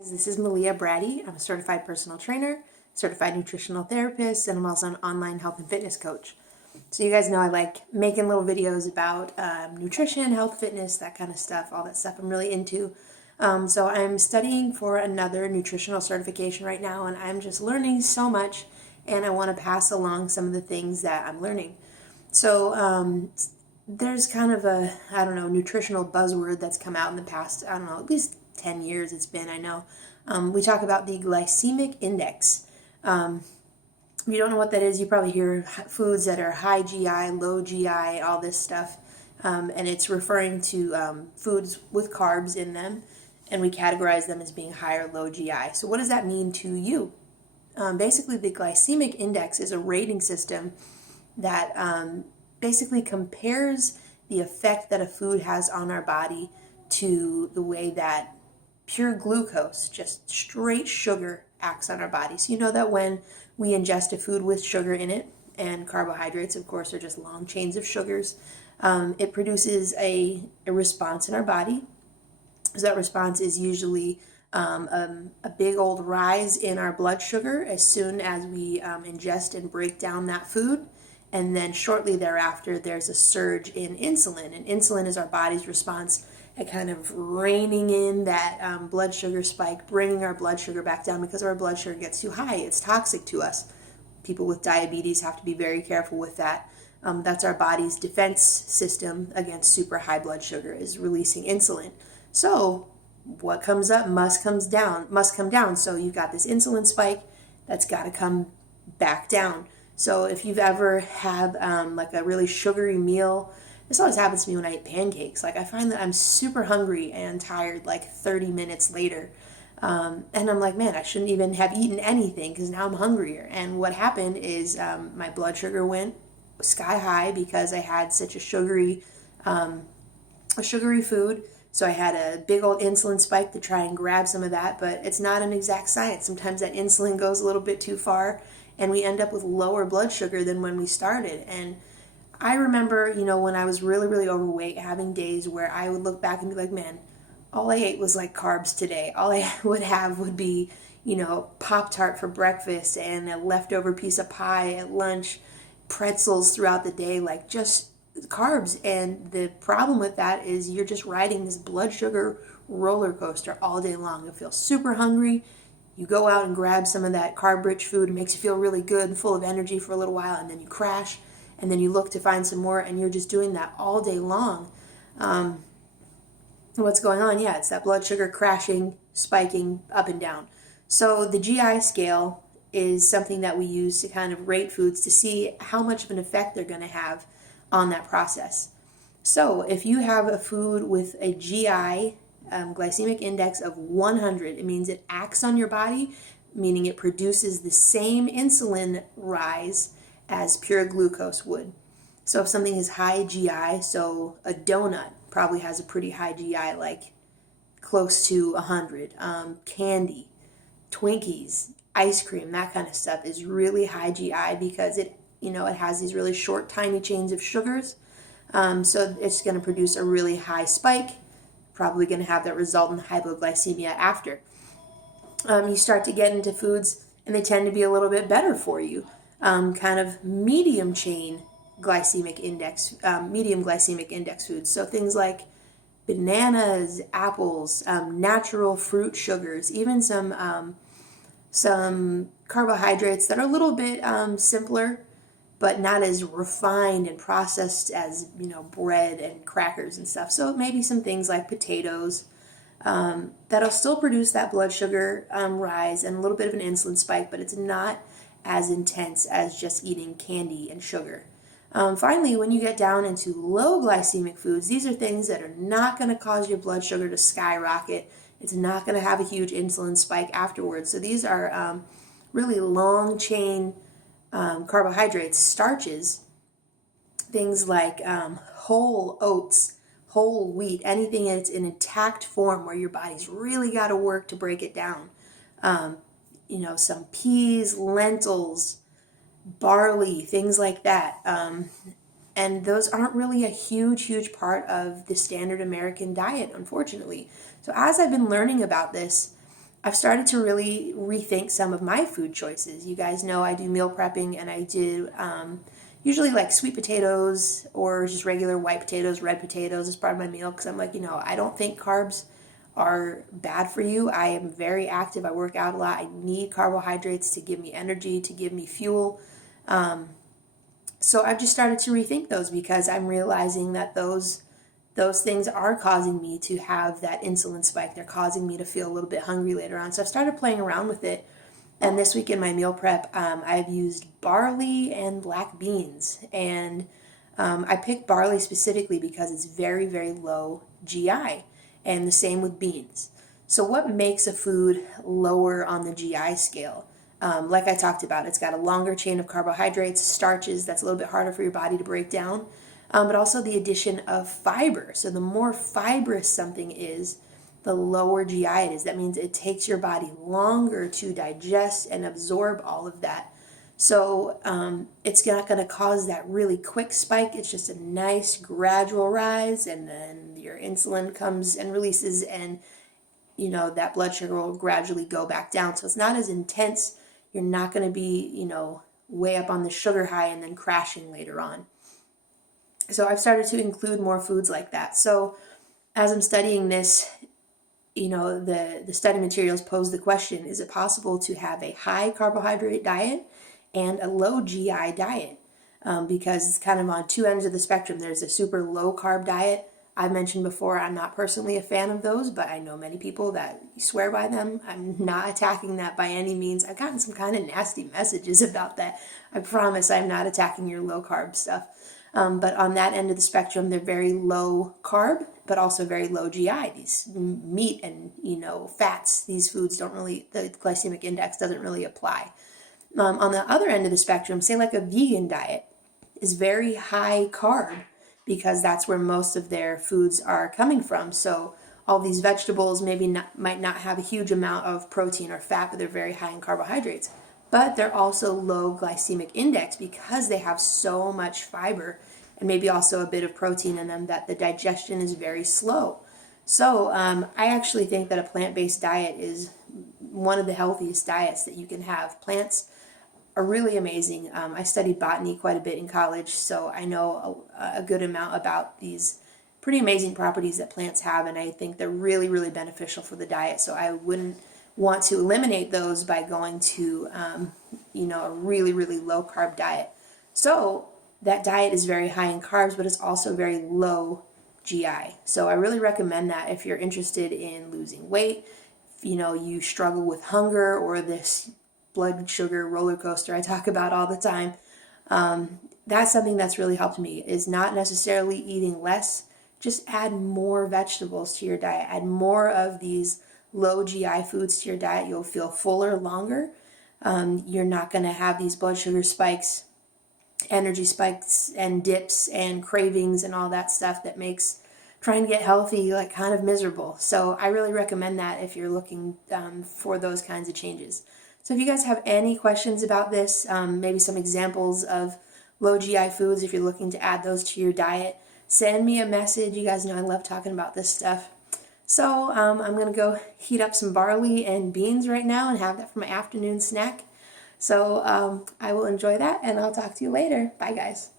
This is Malia Brady. I'm a certified personal trainer, certified nutritional therapist, and I'm also an online health and fitness coach. So you guys know I like making little videos about nutrition, health, fitness, that kind of stuff, all that stuff I'm really into. So I'm studying for another nutritional certification right now, and I'm just learning so much, and I want to pass along some of the things that I'm learning. So there's kind of a, I don't know, nutritional buzzword that's come out in the past, I don't know, at least 10 years it's been, I know. We talk about the glycemic index. If you don't know what that is, you probably hear foods that are high GI, low GI, all this stuff. And it's referring to foods with carbs in them, and we categorize them as being high or low GI. So what does that mean to you? Basically, the glycemic index is a rating system that basically compares the effect that a food has on our body to the way that pure glucose, just straight sugar, acts on our body. So you know that when we ingest a food with sugar in it, and carbohydrates, of course, are just long chains of sugars, it produces a response in our body. So that response is usually a big old rise in our blood sugar as soon as we ingest and break down that food. And then shortly thereafter, there's a surge in insulin. And insulin is our body's response at kind of reining in that blood sugar spike, bringing our blood sugar back down because our blood sugar gets too high. It's toxic to us. People with diabetes have to be very careful with that. That's our body's defense system against super high blood sugar, is releasing insulin. So what comes up must come down. So you've got this insulin spike that's got to come back down. So if you've ever had like a really sugary meal, this always happens to me when I eat pancakes. Like I find that I'm super hungry and tired like 30 minutes later. And I'm like, man, I shouldn't even have eaten anything because now I'm hungrier. And what happened is my blood sugar went sky high because I had such a sugary food. So I had a big old insulin spike to try and grab some of that, but it's not an exact science. Sometimes that insulin goes a little bit too far and we end up with lower blood sugar than when we started. And I remember, when I was really, really overweight, having days where I would look back and be like, man, all I ate was like carbs today. All I would have would be, Pop-Tart for breakfast and a leftover piece of pie at lunch, pretzels throughout the day, like just carbs. And the problem with that is you're just riding this blood sugar roller coaster all day long. You feel super hungry. You go out and grab some of that carb-rich food. It makes you feel really good and full of energy for a little while, and then you crash, and then you look to find some more, and you're just doing that all day long. What's going on? Yeah, it's that blood sugar crashing, spiking up and down. So the GI scale is something that we use to kind of rate foods to see how much of an effect they're going to have on that process. So if you have a food with a GI glycemic index of 100, it means it acts on your body, meaning it produces the same insulin rise as pure glucose would. So if something is high GI, so a donut probably has a pretty high GI, like close to 100. Candy, Twinkies, ice cream, that kind of stuff is really high GI because it has these really short, tiny chains of sugars. So it's going to produce a really high spike, probably going to have that result in hypoglycemia after. You start to get into foods and they tend to be a little bit better for you. Kind of medium glycemic index foods. So things like bananas, apples, natural fruit sugars, even some carbohydrates that are a little bit simpler, but not as refined and processed as bread and crackers and stuff. So maybe some things like potatoes that'll still produce that blood sugar rise and a little bit of an insulin spike, but it's not as intense as just eating candy and sugar. Finally, when you get down into low glycemic foods, these are things that are not going to cause your blood sugar to skyrocket. It's not going to have a huge insulin spike afterwards. So these are really long chain carbohydrates, starches, things like whole oats, whole wheat, anything that's in intact form where your body's really got to work to break it down. Some peas, lentils, barley, things like that. And those aren't really a huge part of the standard American diet, unfortunately. So as I've been learning about this, I've started to really rethink some of my food choices. You guys know I do meal prepping, and I do usually like sweet potatoes or just regular white potatoes, red potatoes as part of my meal, because I'm like, I don't think carbs are bad for you. I am very active. I work out a lot. I need carbohydrates to give me energy, to give me fuel. So I've just started to rethink those because I'm realizing that those things are causing me to have that insulin spike. They're causing me to feel a little bit hungry later on. So I've started playing around with it. And this week in my meal prep, I've used barley and black beans. And I picked barley specifically because it's very, very low GI. And the same with beans. So what makes a food lower on the GI scale? Like I talked about, it's got a longer chain of carbohydrates, starches, that's a little bit harder for your body to break down, but also the addition of fiber. So the more fibrous something is, the lower GI it is. That means it takes your body longer to digest and absorb all of that. So it's not going to cause that really quick spike. It's just a nice gradual rise, and then your insulin comes and releases, and that blood sugar will gradually go back down. So it's not as intense. You're not going to be, way up on the sugar high and then crashing later on. So I've started to include more foods like that. So as I'm studying this, the study materials pose the question, is it possible to have a high carbohydrate diet and a low GI diet? Because it's kind of on two ends of the spectrum. There's a super low carb diet. I've mentioned before, I'm not personally a fan of those, but I know many people that swear by them. I'm not attacking that by any means. I've gotten some kind of nasty messages about that. I promise I'm not attacking your low carb stuff. But on that end of the spectrum, they're very low carb, but also very low GI. These meat and, fats, these foods the glycemic index doesn't really apply. On the other end of the spectrum, say like a vegan diet, is very high carb, because that's where most of their foods are coming from. So all these vegetables might not have a huge amount of protein or fat, but they're very high in carbohydrates. But they're also low glycemic index because they have so much fiber and maybe also a bit of protein in them that the digestion is very slow. So I actually think that a plant-based diet is one of the healthiest diets that you can have. Plants are really amazing. I studied botany quite a bit in college, so I know a good amount about these pretty amazing properties that plants have, and I think they're really, really beneficial for the diet. So I wouldn't want to eliminate those by going to, a really, really low carb diet. So that diet is very high in carbs, but it's also very low GI. So I really recommend that if you're interested in losing weight, if, you struggle with hunger or this blood sugar roller coaster I talk about all the time. That's something that's really helped me, is not necessarily eating less, just add more vegetables to your diet, add more of these low GI foods to your diet. You'll feel fuller longer. You're not going to have these blood sugar spikes, energy spikes and dips and cravings and all that stuff that makes trying to get healthy like kind of miserable. So I really recommend that if you're looking for those kinds of changes. So if you guys have any questions about this, maybe some examples of low GI foods, if you're looking to add those to your diet, send me a message. You guys know I love talking about this stuff. So I'm going to go heat up some barley and beans right now and have that for my afternoon snack. So I will enjoy that, and I'll talk to you later. Bye, guys.